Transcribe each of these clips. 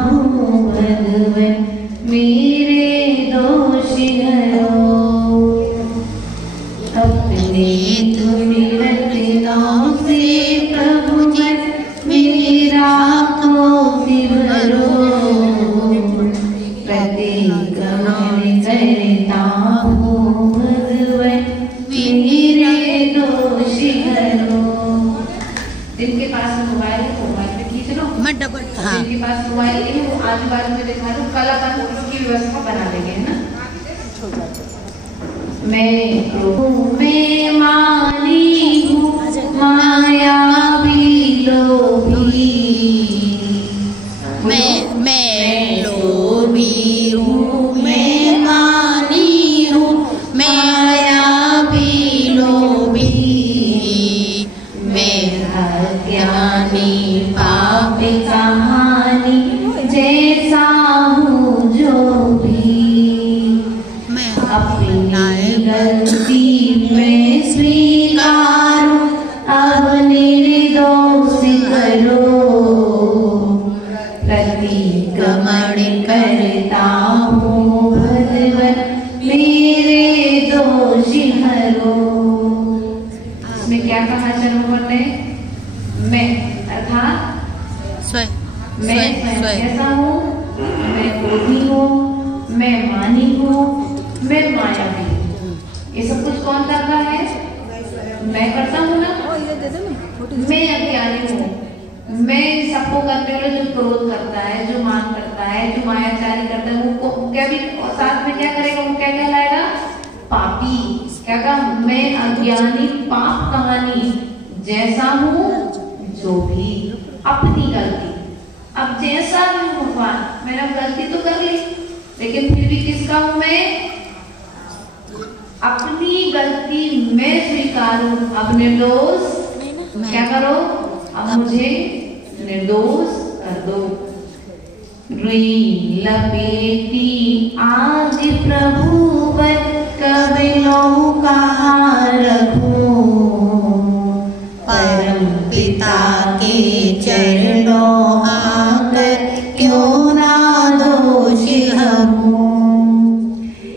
हूँ भगवन मेरे दोष हरो। अपने धुनि रचनाओं से प्रभु मेरा तो भरो। प्रत्येक मन करता हूँ भगवन मेरे दोष हरो। जिनके पास मोबाइल है मोबाइल पे खींच लो। मैं डबल जिनके पास मोबाइल नहीं है वो आजू बाजू में दिखा दो, कल अपन फोटो की व्यवस्था बना देंगे ना। मैं प्रभु में मानी हूँ माया भी लोभी। मैं लोभी हूँ, मैं मानी हूँ, माया भी लोभी। मैं अज्ञानी पापी कहानी जैसा हूँ जो भी। मैं अपनी गलती में स्वीकारूं अब निर्दोष करो। प्रतिक्रमण करता हूँ भगवन मेरे दोष हरो। इसमें क्या कहा चरणों ने? मैं अर्थात मैं कैसा हूँ? मैं क्रोधी हूँ, मैं मानी हूँ, मैं मायावी हूँ। ये सब कुछ कौन करता है? मैं करता हूँ ना। मैं अज्ञानी हूँ, मैं सबको करने वाला जो क्रोध करता है, जो मान करता है, जो मायाचारी करता है, वो क्या भी साथ में क्या करेगा? वो क्या कहलाएगा? पापी। क्या कहा? मैं अज्ञानी पाप कहानी जैसा हूँ जो भी। अपनी गलती, अब जैसा भी हूँ भगवान, मैंने गलती तो कर ली लेकिन फिर भी किसका हूँ मैं? अपनी गलती मैं स्वीकारूं अब निर्दोष क्या करो? अब मुझे निर्दोष कर दो। रुई लपेटी आज प्रभु कबिलों कहाँ रखूं। परम पिता के चरणों आकर क्यों ना दोष हरूं।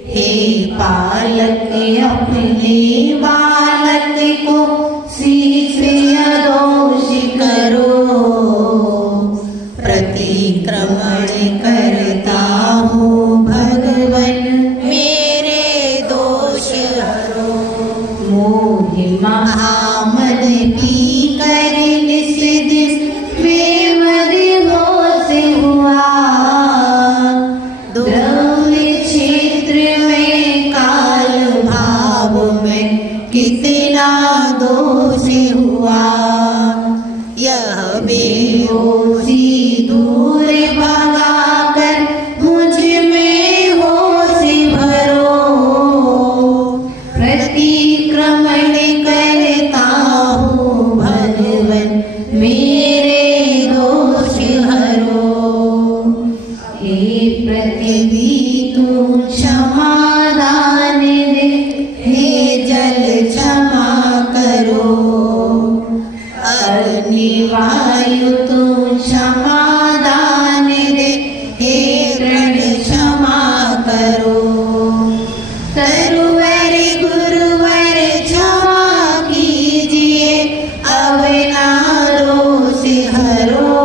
हे पालक अपने बालक को शिष्य दोष करो। प्रतिक्रमण करता हूँ भगवन मेरे दोष हरो। मोह महामद पी कर निस दिन प्रेम होश हुआ। द्रव्य क्षेत्र में काल भाव में कितना दोष हुआ। यह बेहोशी दूर भगाकर मुझ में होश भरो। प्रतिक्रमण करता हूँ भगवन मेरे दोष हरो। हे पृथ्वी तू क्षमादान दे, हे जल क्षमा करो। अग्नि वायु तू क्षमादान दे, हे ऋण क्षमा करो। तरुवर गुरुवर क्षमा कीजिए अब ना दोष हरो।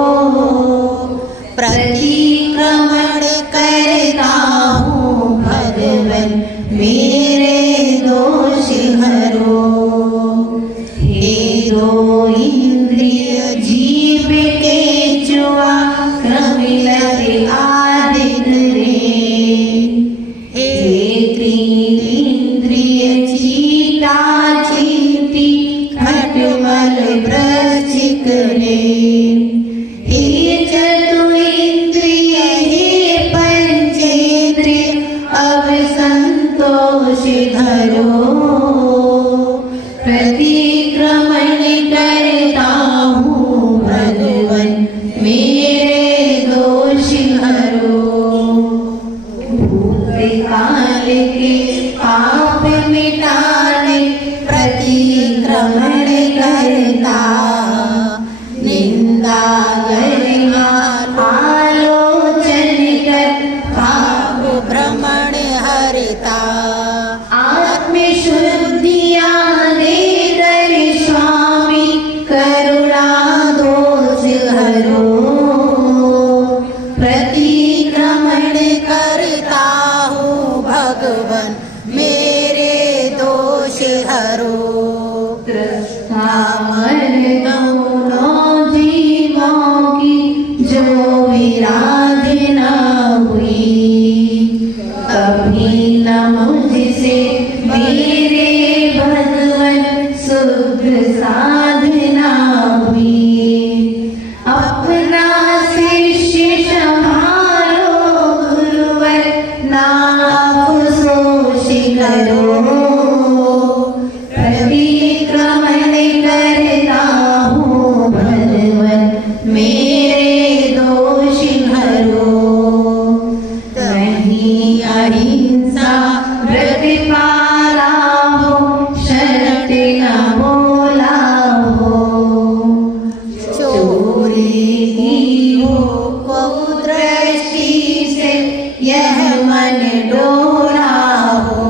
प्रतिक्रमण करता आराधना हुई, कभी न मुझसे मेरे भगवन शुद्ध साधना हुई। अपना शिष्य संभालो गुरुवर, ना अफसोस करो, प्रतिक्रमण करता हूँ भगवन मेरे दोष हरो। नहीं अहिंसा व्रत पाला हो, शरत न बोला हो, चोरी की हो कुदृष्टि से यह मन डोला हो।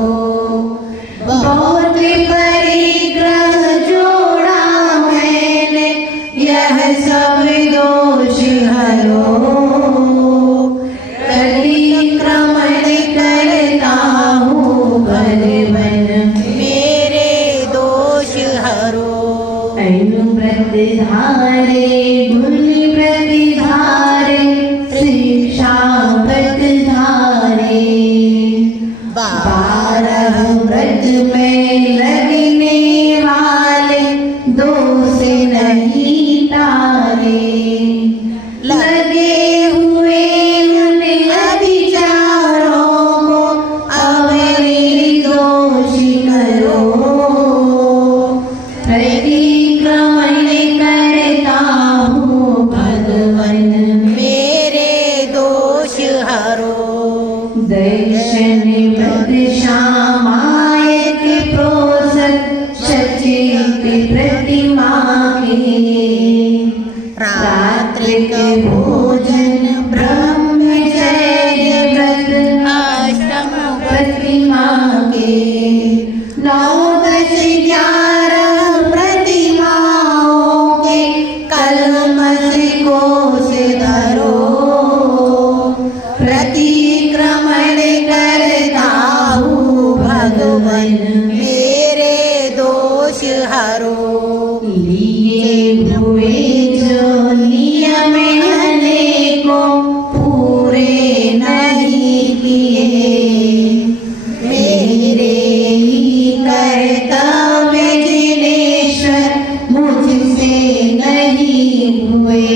बहुत परिग्रह जोड़ा मैंने, यह सब दोष हरो, प्रतिक्रमण करता हूँ भगवन मेरे दोष हरो। अनुव्रत धारे गुण व्रत धारे, शिक्षाव्रत धारे, 12 व्रत में लगने वाले दोष नहीं तारे। लगे हुए उन अभिचारों को अब निर्दोष करो, प्रतिक्रमण करता हूँ भगवन मेरे दोष हरो। दर्शन व्रत सामायिक प्रोसत सचेत प्रतिमा के, रात्रिक भोजन ब्रह्मचर्य व्रत अष्टम प्रतिमा के। 9, 10, 11 प्रतिमाओं के कलमश कोष धरो, प्रतिक्रमण करता हूँ भगवन मेरे दोष हरो। लिए हुए जो नियम अनेकों पूरे नहीं किए, मेरे ही कर्तव्य जिनेश्वर मुझसे नहीं हुए।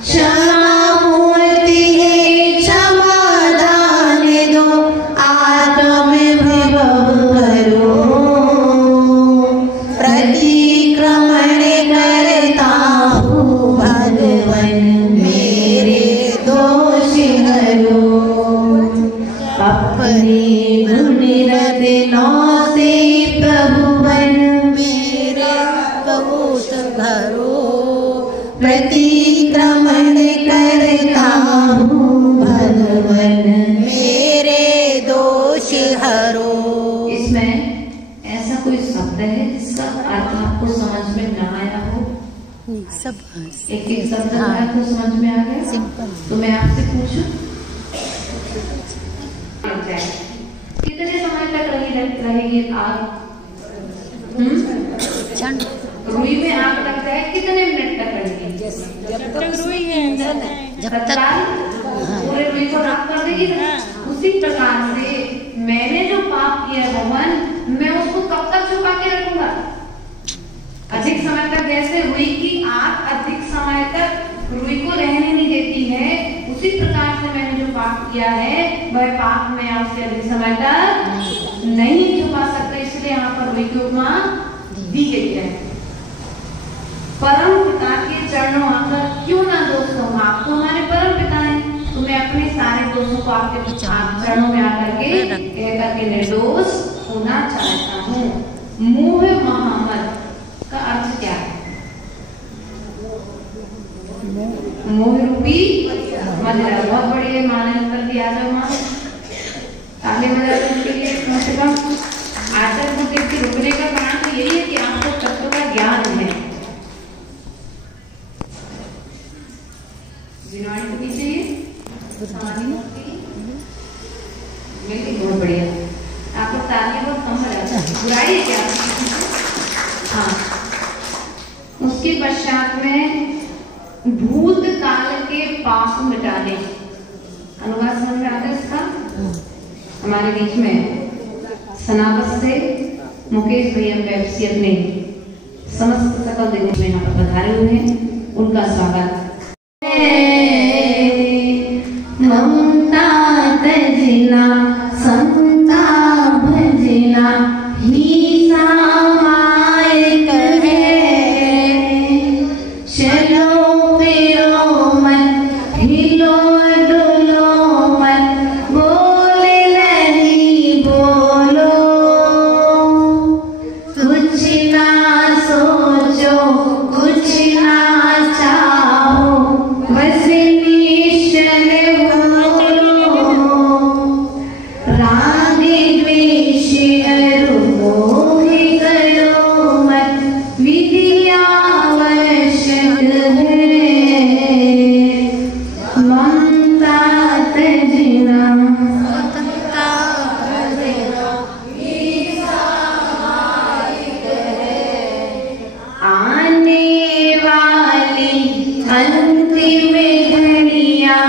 क्षमा मूर्ति है क्षमादान दो, आत्म विभव करो, प्रतिक्रमण करता हूँ भगवन मेरे दोष हरो। अपने गुण रत्नों से प्रभुवन मेरे कबूत घरो, प्रतिक्रमण करता हूँ भगवन मेरे दोष हरो। इसमें ऐसा कोई शब्द है जिसका अर्थ आपको समझ में न आया हो? सब एक शब्द आपको समझ में आ गया? सिंपल। तो मैं आपसे पूछूं, कितने समय तक रहेगी आग? रुई में आग लग जाए कितने मिनट तक रहेगी? जब तक रुई है, जब तक पूरे रुई को राख कर देगी ना। उसी प्रकार से मैंने जो पाप किया भगवान, मैं उसको कब तक छुपा के रखूंगा? अधिक समय तक, जैसे रुई की आग अधिक समय तक रुई को रहने नहीं देती है, उसी प्रकार से मैंने जो पाप किया है वह पाप मैं आपसे अधिक समय तक नहीं छुपा सकता। इसलिए यहाँ पर रुई की उपमा दी गई है। परम पिता के चरणों आकर क्यों ना दोस्तों, आप तो हमारे परम पिता हैं, तो मैं अपने सारे दोस्तों को आपके चरणों में आकर के कह करके निर्दोष होना चाहता हूँ। मोह महामद का अर्थ क्या है? मोह रूपी मदिरा। बहुत बढ़िया, माने उत्तर दिया जाओ मां। ताली बजा के लिए कम से कम आचार्य गुरुदेव के रुकने का कारण तो यही है कि आपको तत्व का ज्ञान है। जिनवाणी को पीछे बहुत बढ़िया। आपको ताली बहुत कम बजाता है, बुराई है क्या? हाँ। उसके पश्चात में भूतकाल के पाप मिटाने। अनुवाद समझ में आता है इसका? हमारे बीच में सनावत से मुकेश भैया कैफियत ने समस्त सकल देश में यहाँ पर पधारे हुए हैं, उनका स्वागत। ममता तजना संता भजना ही सामायिक है। चलो फिरो मत, हिलो डुलो मत, बोले नहीं बोलो। कुछ ना सोचो, कुछ ना चाहो, बस निश्चल बोलो। राग द्वेष मोह करो मत, विधि आवश्यक है। ममता तजना आने वाली अंतिम घड़ियां